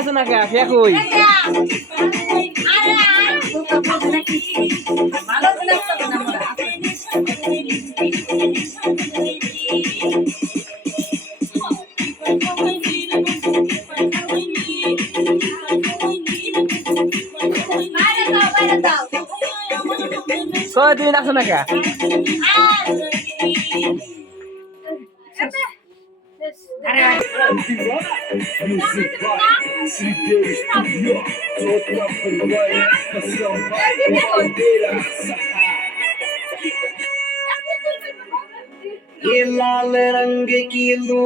নাচো না কে কে কই কই তুমি নাচো না কে ये लाल रंग की लू